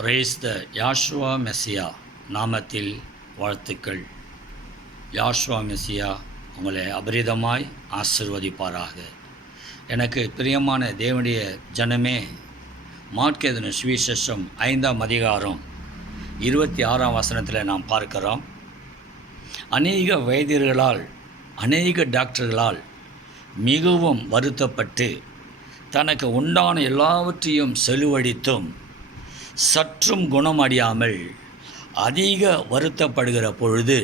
Praise the Yeshua மெசியா நாமத்தில் வாழ்த்துக்கள். Yeshua மெசியா உங்களை அபரிதமாய் ஆசிர்வதிப்பாராக. எனக்கு பிரியமான தேவனுடைய ஜனமே, மார்க்கெதன சுவிசேஷம் 5ஆம் அதிகாரம் 26ஆம் வசனத்தில் நாம் பார்க்கிறோம். அநேக வைத்தியர்களால் அநேக டாக்டர்களால் மிகவும் வருத்தப்பட்டு தனக்கு உண்டான எல்லாவற்றையும் செலவழித்தும் சற்றும் குணமடையாமல் அதிக வருத்தப்படுகிற பொழுது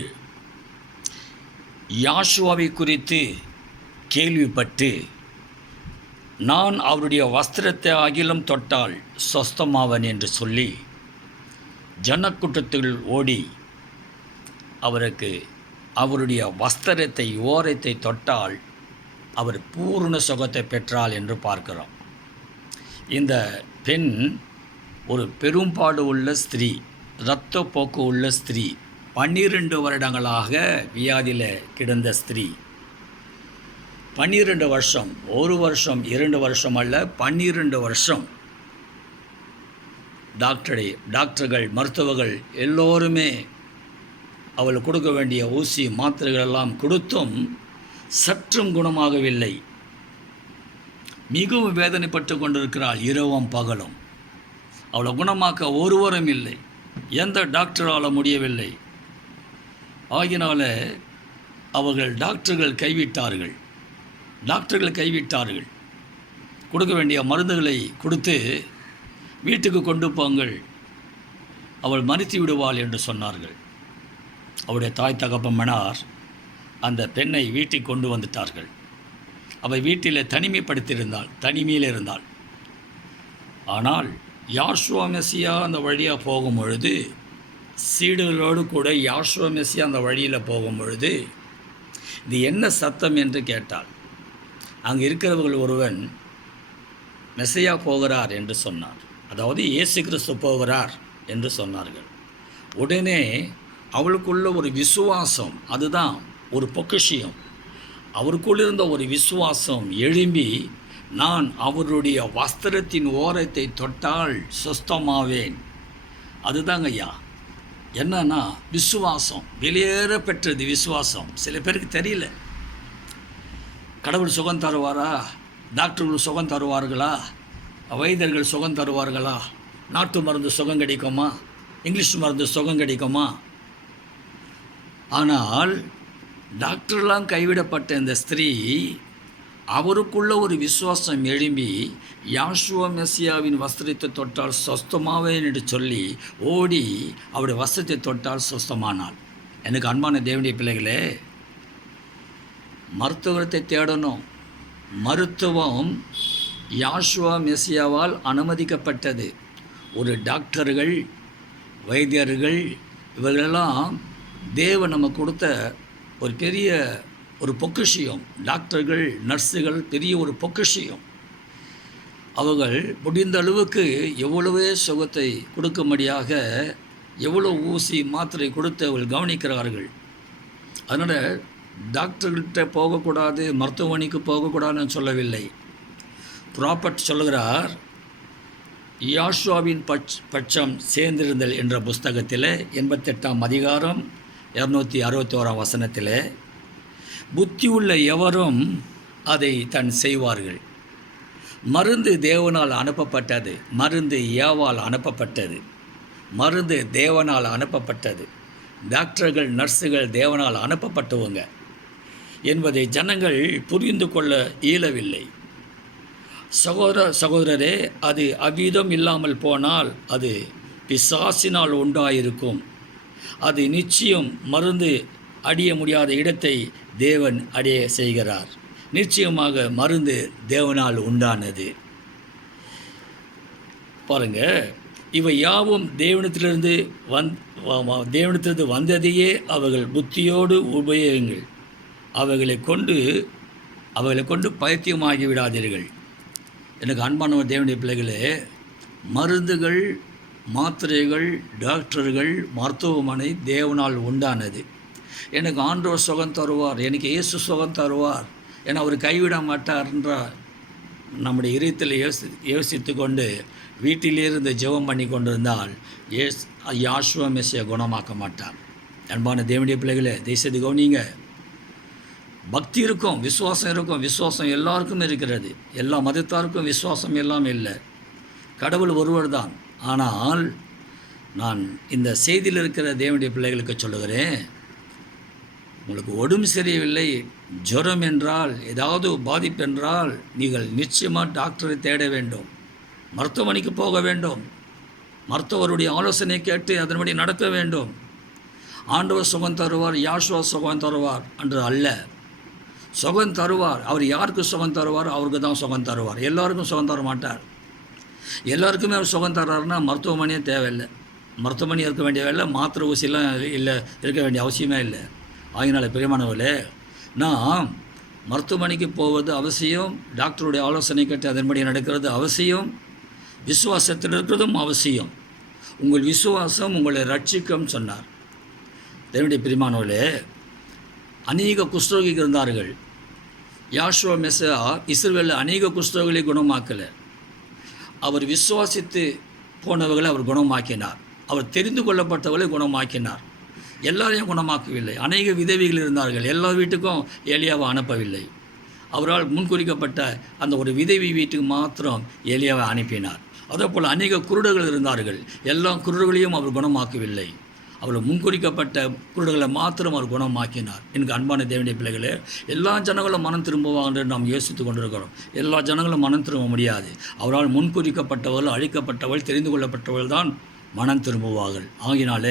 யாஷுவாவை குறித்து கேள்விப்பட்டு, நான் அவருடைய வஸ்திரத்தை அகிலம் தொட்டால் சொஸ்தமாவன் என்று சொல்லி ஜனக்கூட்டத்தில் ஓடி அவருடைய வஸ்திரத்தை ஓரத்தை தொட்டால் அவர் பூர்ண சுகத்தை பெற்றாள் என்று பார்க்கிறோம். இந்த பெண் ஒரு பெரும்பாடு உள்ள ஸ்திரீ, இரத்த போக்கு உள்ள ஸ்திரீ, 12 வருடங்களாக வியாதியில் கிடந்த ஸ்திரீ. 12 வருஷம், 1 வருஷம் 2 வருஷம் அல்ல, 12 வருஷம் டாக்டர்கள் மருத்துவர்கள் எல்லோருமே அவள் கொடுக்க வேண்டிய ஊசி மாத்திரைகள் எல்லாம் கொடுத்தும் சற்றும் குணமாகவில்லை. மிகவும் வேதனைப்பட்டு கொண்டிருக்கிறாள் இரவும் பகலும். அவளை குணமாக்க ஒருவரும் இல்லை, எந்த டாக்டரால் முடியவில்லை. ஆகினால அவர்கள் டாக்டர்கள் கைவிட்டார்கள். கொடுக்க வேண்டிய மருந்துகளை கொடுத்து வீட்டுக்கு கொண்டு போங்கள், அவள் மறித்து விடுவாள் என்று சொன்னார்கள். அவருடைய தாய் தகப்பனார் அந்த பெண்ணை வீட்டுக்கு கொண்டு வந்துட்டார்கள். அவள் வீட்டில் தனிமையில் இருந்தாள். ஆனால் யாஷுவா மெசியா அந்த வழியாக போகும் பொழுது, சீடர்களோடு கூட யாஷுவா மெசியா அந்த வழியில் போகும் பொழுது, இது என்ன சத்தம் என்று கேட்டாள். அங்கே இருக்கிறவர்கள் ஒருவன் மெசியா போகிறார் என்று சொன்னார், அதாவது இயேசு கிறிஸ்து போகிறார் என்று சொன்னார்கள். உடனே அவளுக்குள்ள ஒரு விசுவாசம், அதுதான் ஒரு பொக்கிஷியம், அவருக்குள் இருந்த ஒரு விசுவாசம் எழும்பி, நான் அவருடைய வஸ்திரத்தின் ஓரத்தை தொட்டால் சுஸ்தமாவேன். அதுதாங்க ஐயா. என்னன்னா விசுவாசம், வெளியேற பெற்றது விசுவாசம். சில பேருக்கு தெரியல, கடவுள் சுகம் தருவாரா, டாக்டர்கள் சுகம் தருவார்களா, வைத்தியர்கள் சுகம் தருவார்களா, நாட்டு மருந்து சுகம் கிடைக்குமா, இங்கிலீஷ் மருந்து சுகம் கிடைக்குமா? ஆனால் டாக்டர்லாம் கைவிடப்பட்ட இந்த ஸ்திரீ, அவருக்குள்ள ஒரு விசுவாசம் எழும்பி, யாஷுவா மெசியாவின் வஸ்திரத்தை தொட்டால் சொஸ்தமாவேன் என்று சொல்லி ஓடி அவருடைய வஸ்திரத்தை தொட்டால் சொஸ்தமானாள். எனக்கு அன்பான தேவனுடைய பிள்ளைகளே, மருத்துவத்தை தேடணும். மருத்துவம் யாஷுவா மெசியாவால் அனுமதிக்கப்பட்டது. ஒரு டாக்டர்கள், வைத்தியர்கள், இவர்களெல்லாம் தேவன் நம்ம கொடுத்த ஒரு பெரிய ஒரு பொக்கிஷியம். டாக்டர்கள், நர்ஸுகள் பெரிய ஒரு பொக்கிஷியம். அவர்கள் முடிந்த அளவுக்கு எவ்வளவே சுகத்தை கொடுக்கும்படியாக எவ்வளோ ஊசி மாத்திரை கொடுத்து அவர்கள் கவனிக்கிறார்கள். அதனால் டாக்டர்கிட்ட போகக்கூடாது, மருத்துவமனைக்கு போகக்கூடாதுன்னு சொல்லவில்லை. ப்ராப்பர்ட் சொல்லுகிறார், யாஷுவாவின் பட்சம் சேர்ந்திருந்தல் என்ற புஸ்தகத்தில் 88ஆம் அதிகாரம் 261ஆம் வசனத்தில், புத்தி உள்ள எவரும் அதை செய்வார்கள். மருந்து தேவனால் அனுப்பப்பட்டது, மருந்து ஏவால் அனுப்பப்பட்டது, மருந்து தேவனால் அனுப்பப்பட்டது, டாக்டர்கள் நர்ஸுகள் தேவனால் அனுப்பப்பட்டவங்க என்பதை ஜனங்கள் புரிந்து கொள்ள இயலவில்லை. சகோதரரே, அது அவ்விதம் இல்லாமல் போனால் அது பிசாசினால் உண்டாயிருக்கும். அது நிச்சயம் மருந்து அடைய முடியாத இடத்தை தேவன் அடைய செய்கிறார். நிச்சயமாக மருந்து தேவனால் உண்டானது. பாருங்க, இவை யாவும் தேவனிடத்திலிருந்து வந்ததையே அவர்கள் புத்தியோடு உபயோகங்கள். அவைகளை கொண்டு பைத்தியமாகி விடாதீர்கள். எனக்கு அன்பான தேவனுடைய பிள்ளைகளே, மருந்துகள், மாத்திரைகள், டாக்டர்கள், மருத்துவமனை தேவனால் உண்டானது. எனக்கு ஆண்டவர் சுகம் தருவார், எனக்கு இயேசு சுகம் தருவார், என அவர் கைவிட மாட்டார் என்றார். நம்முடைய இதயத்தில் யோசித்து கொண்டு வீட்டிலிருந்து ஜெபம் பண்ணி கொண்டிருந்தால் யாஷுவா மெஸ்ஸியா குணமாக்க மாட்டார். அன்பான தேவனுடைய பிள்ளைகளே, தேசத்தை கவனிங்க. பக்தி இருக்கும், விசுவாசம் இருக்கும். விசுவாசம் எல்லாருக்கும் இருக்கிறது. எல்லா மதத்தாருக்கும் விசுவாசம் எல்லாம் இல்லை. கடவுள் ஒருவர் தான். ஆனால் நான் இந்த செய்தியில் இருக்கிற தேவனுடைய பிள்ளைகளுக்கு சொல்லுகிறேன், உங்களுக்கு உடம்பு சரியில்லை, ஜுரம் என்றால், ஏதாவது பாதிப்பு என்றால், நீங்கள் நிச்சயமாக டாக்டரை தேட வேண்டும், மருத்துவமனைக்கு போக வேண்டும், மருத்துவருடைய ஆலோசனை கேட்டு அதன்படி நடக்க வேண்டும். ஆண்டவர் சுகம் தருவார், யாஷுவா சுகம் தருவார் என்று அல்ல. சுகம் தருவார். அவர் யாருக்கு சுகம் தருவார்? அவருக்கு தான் சுகம் தருவார். எல்லாருக்கும் சுகம் தர மாட்டார். எல்லாருக்குமே அவர் சுகம் தர்றாருன்னா மருத்துவமனையே தேவையில்லை. மருத்துவமனை இருக்க வேண்டிய வேலை, மாத்திரை ஊசிலாம் இல்லை, இருக்க வேண்டிய அவசியமே இல்லை. ஆகினால பிரியமானவர்களே, நாம் மருத்துவமனைக்கு போவது அவசியம், டாக்டருடைய ஆலோசனை கேட்டு அதன்படி நடக்கிறது அவசியம், விசுவாசத்தில் இருக்கிறதும் அவசியம். உங்கள் விசுவாசம் உங்களை ரட்சிக்கும் சொன்னார். தேவனுடைய பிரியமானவர்களே, அநேக குஷ்டரோகிகள் இருந்தார்கள். யாஷுவா மெஸ்ஸியா இஸ்ரவேலில் அநேக குஷ்டரோகிகளை குணமாக்கலை. அவர் விசுவாசித்து போனவர்களை அவர் குணமாக்கினார். அவர் தெரிந்து கொள்ளப்பட்டவர்களை குணமாக்கினார். எல்லாரையும் குணமாக்கவில்லை. அநேக விதவைகள் இருந்தார்கள். எல்லா வீட்டுக்கும் ஏலியாவை அனுப்பவில்லை. அவரால் முன்குறிக்கப்பட்ட அந்த ஒரு விதவி வீட்டுக்கு மாத்திரம் ஏலியாவை அனுப்பினார். அதே போல் அநேக குருடர்கள் இருந்தார்கள். எல்லா குருடர்களையும் அவர் குணமாக்கவில்லை. அவர் முன்குறிக்கப்பட்ட குருடர்களை மாத்திரம் அவர் குணமாக்கினார். எனக்கு அன்பான தேவனுடைய பிள்ளைகளே, எல்லா ஜனங்களும் மனம் திரும்புவாங்க என்று நாம் யோசித்து கொண்டிருக்கிறோம். எல்லா ஜனங்களும் மனம் திரும்ப முடியாது. அவரால் முன்குறிக்கப்பட்டவர்கள், அழிக்கப்பட்டவர்கள், தெரிந்து கொள்ளப்பட்டவர்கள் தான் மனம் திரும்புவார்கள். ஆகினாலே